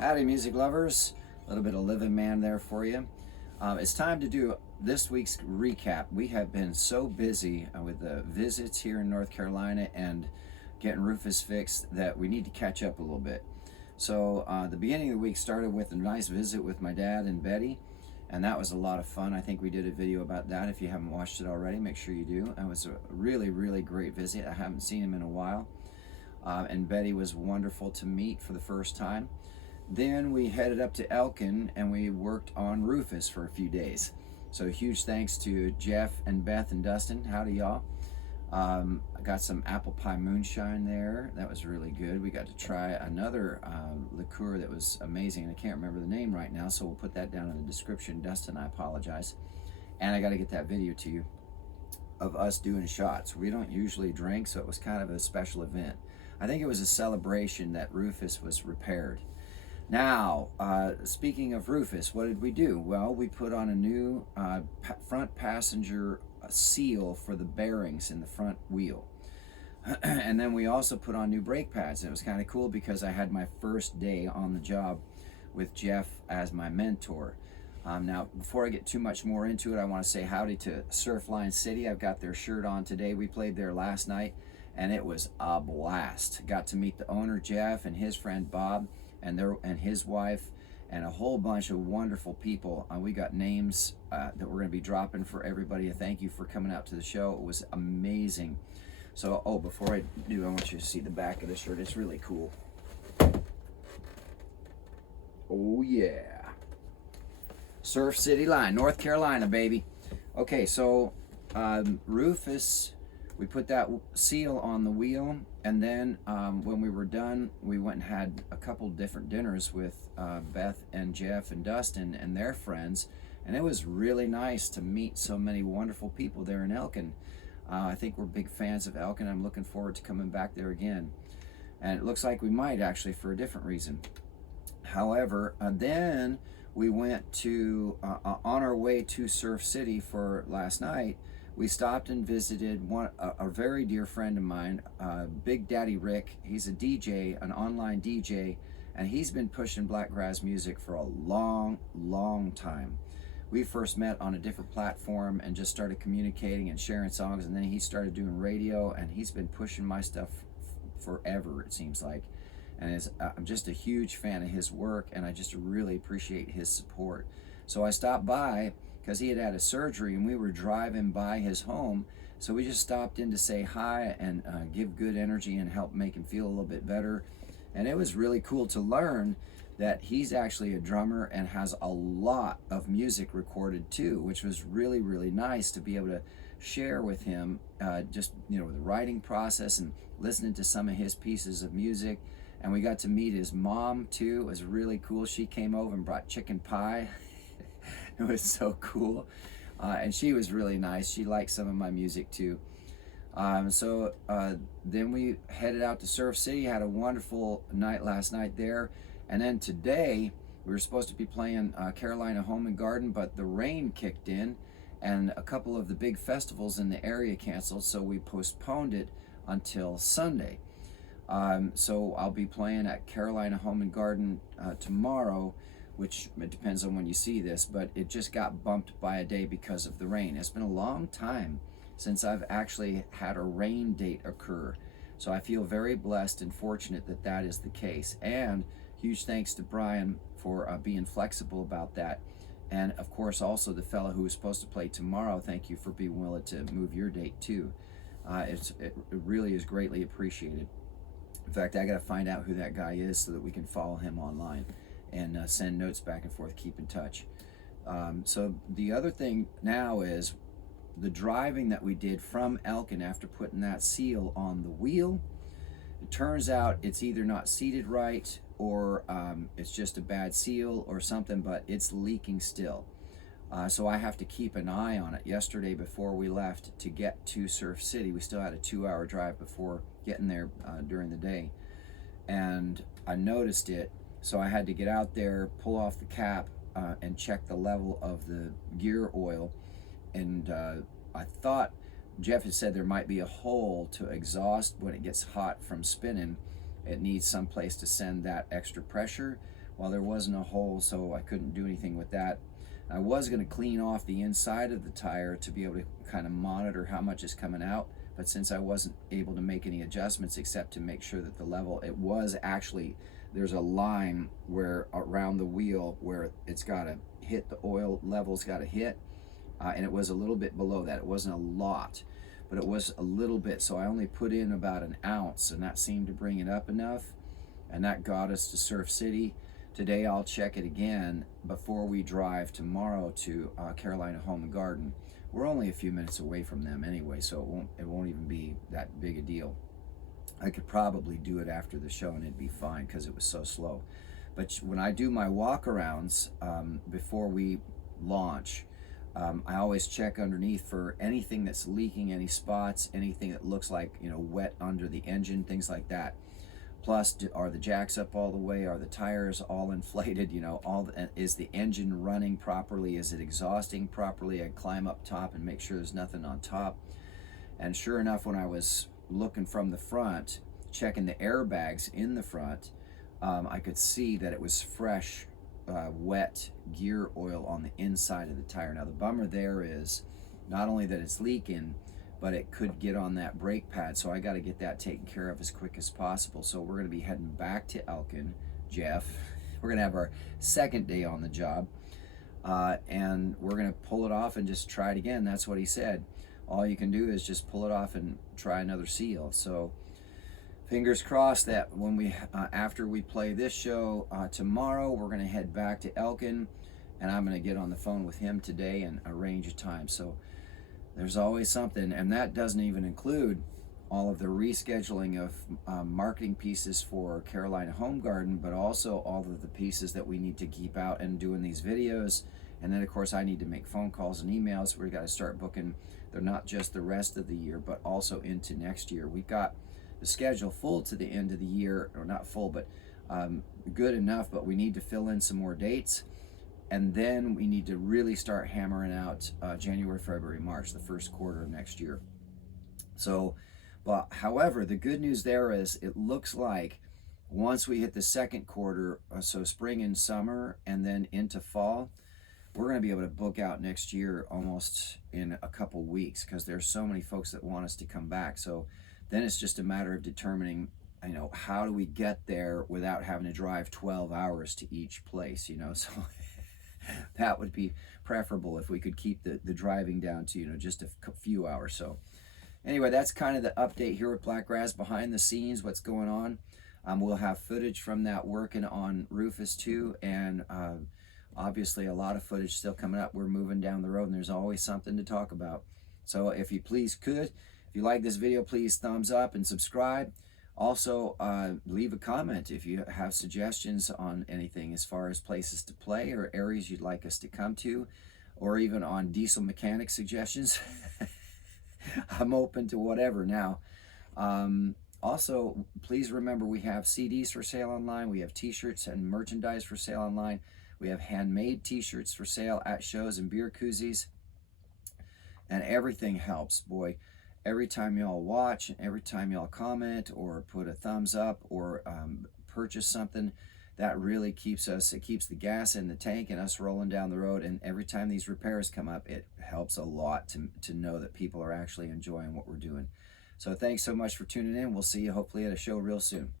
Howdy, music lovers. A little bit of Living Man there for you. It's time to do this week's recap. We have been so busy with the visits here in North Carolina and getting Rufus fixed that we need to catch up a little bit. So the beginning of the week started with a nice visit with my dad and Betty, and that was a lot of fun. I think we did a video about that. If you haven't watched it already, make sure you do. It was a really, really great visit. I haven't seen him in a while. And Betty was wonderful to meet for the first time. Then we headed up to Elkin and we worked on Rufus for a few days. So huge thanks to Jeff and Beth and Dustin. Howdy, y'all. I got some apple pie moonshine there. That was really good. We got to try another liqueur that was amazing, and I can't remember the name right now, so we'll put that down in the description. Dustin, I apologize. And I got to get that video to you of us doing shots. We don't usually drink, so it was kind of a special event. I think it was a celebration that Rufus was repaired. Now, speaking of Rufus, what did we do? Well, we put on a new front passenger seal for the bearings in the front wheel. And then we also put on new brake pads. And it was kind of cool because I had my first day on the job with Jeff as my mentor. Now, before I get too much more into it, I want to say howdy to Surfline City. I've got their shirt on today. We played there last night, and it was a blast. Got to meet the owner, Jeff, and his friend, Bob, and his wife, and a whole bunch of wonderful people. We got names that we're going to be dropping for everybody. Thank you for coming out to the show. It was amazing. So, before I do, I want you to see the back of the shirt. It's really cool. Oh, yeah. Surf City Line, North Carolina, baby. Okay, so Rufus, we put that seal on the wheel, and then when we were done, we went and had a couple different dinners with Beth and Jeff and Dustin and their friends, and it was really nice to meet so many wonderful people there in Elkin. I think we're big fans of Elkin. I'm looking forward to coming back there again, and it looks like we might actually for a different reason. However, then we went to, on our way to Surf City for last night, we stopped and visited a very dear friend of mine, Big Daddy Rick. He's a DJ, an online DJ, and he's been pushing Blakgraz music for a long, long time. We first met on a different platform and just started communicating and sharing songs, and then he started doing radio, and he's been pushing my stuff forever, it seems like. And I'm just a huge fan of his work, and I just really appreciate his support. So I stopped by because he had had a surgery, and we were driving by his home, so we just stopped in to say hi and give good energy and help make him feel a little bit better. And it was really cool to learn that he's actually a drummer and has a lot of music recorded too, which was really, really nice to be able to share with him just, the writing process and listening to some of his pieces of music. And we got to meet his mom too. It was really cool. She came over and brought chicken pie. It was so cool. And she was really nice. She liked some of my music too. So then we headed out to Surf City, had a wonderful night last night there. And then today, we were supposed to be playing Carolina Home and Garden, but the rain kicked in and a couple of the big festivals in the area canceled, so we postponed it until Sunday. So I'll be playing at Carolina Home and Garden tomorrow, which it depends on when you see this, but it just got bumped by a day because of the rain. It's been a long time since I've actually had a rain date occur. So I feel very blessed and fortunate that that is the case. And huge thanks to Brian for being flexible about that. And of course, also the fellow who was supposed to play tomorrow, thank you for being willing to move your date too. It really is greatly appreciated. In fact, I got to find out who that guy is so that we can follow him online and send notes back and forth, keep in touch. So the other thing now is the driving that we did from Elkin after putting that seal on the wheel. It turns out it's either not seated right or it's just a bad seal or something, but it's leaking still. So I have to keep an eye on it. Yesterday before we left to get to Surf City, we still had a 2-hour drive before getting there during the day. And I noticed it, so I had to get out there, pull off the cap, and check the level of the gear oil. And I thought Jeff had said there might be a hole to exhaust when it gets hot from spinning. It needs some place to send that extra pressure. well, there wasn't a hole, so I couldn't do anything with that. I was going to clean off the inside of the tire to be able to kind of monitor how much is coming out, but since I wasn't able to make any adjustments except to make sure that the level, it was actually, there's a line where around the wheel where it's got to hit, the oil level's got to hit, and it was a little bit below that. It wasn't a lot, but it was a little bit, so I only put in about an ounce, and that seemed to bring it up enough, and that got us to Surf City. Today I'll check it again before we drive tomorrow to Carolina Home and Garden. We're only a few minutes away from them anyway, so it won't even be that big a deal. I could probably do it after the show and it'd be fine because it was so slow. But when I do my walk-arounds before we launch, I always check underneath for anything that's leaking, any spots, anything that looks like, you know, wet under the engine, things like that. Plus, are the jacks up all the way? Are the tires all inflated? You know, is the engine running properly? Is it exhausting properly? I climb up top and make sure there's nothing on top. And sure enough, when I was looking from the front, checking the airbags in the front, I could see that it was fresh, wet gear oil on the inside of the tire. Now, the bummer there is not only that it's leaking, but it could get on that brake pad, so I got to get that taken care of as quick as possible. So we're going to be heading back to Elkin, Jeff. We're going to have our second day on the job, and we're going to pull it off and just try it again. That's what he said. All you can do is just pull it off and try another seal. So fingers crossed that when we after we play this show tomorrow, we're going to head back to Elkin, and I'm going to get on the phone with him today and arrange a time. So there's always something, and that doesn't even include all of the rescheduling of marketing pieces for Carolina Home Garden, but also all of the pieces that we need to keep out and doing these videos. And then, of course, I need to make phone calls and emails. We've got to start booking. They're not just the rest of the year, but also into next year. We've got the schedule full to the end of the year, or not full, but good enough, but we need to fill in some more dates. And then we need to really start hammering out January, February, March, the first quarter of next year. So, but however, the good news there is it looks like once we hit the second quarter, so spring and summer, and then into fall, we're going to be able to book out next year almost in a couple weeks because there's so many folks that want us to come back. So then it's just a matter of determining, you know, how do we get there without having to drive 12 hours to each place, you know, so that would be preferable if we could keep the driving down to, you know, just a few hours. So anyway, that's kind of the update here with Blakgraz, behind the scenes, what's going on. We'll have footage from that working on Rufus too, and obviously a lot of footage still coming up. We're moving down the road and there's always something to talk about. So if you if you like this video, please thumbs up and subscribe. Also, leave a comment if you have suggestions on anything as far as places to play or areas you'd like us to come to, or even on diesel mechanic suggestions. I'm open to whatever now. Also, please remember we have CDs for sale online. We have t-shirts and merchandise for sale online. We have handmade t-shirts for sale at shows and beer koozies. And everything helps, boy. Every time y'all watch, every time y'all comment or put a thumbs up or purchase something, that really keeps the gas in the tank and us rolling down the road. And every time these repairs come up, it helps a lot to know that people are actually enjoying what we're doing. So thanks so much for tuning in. We'll see you hopefully at a show real soon.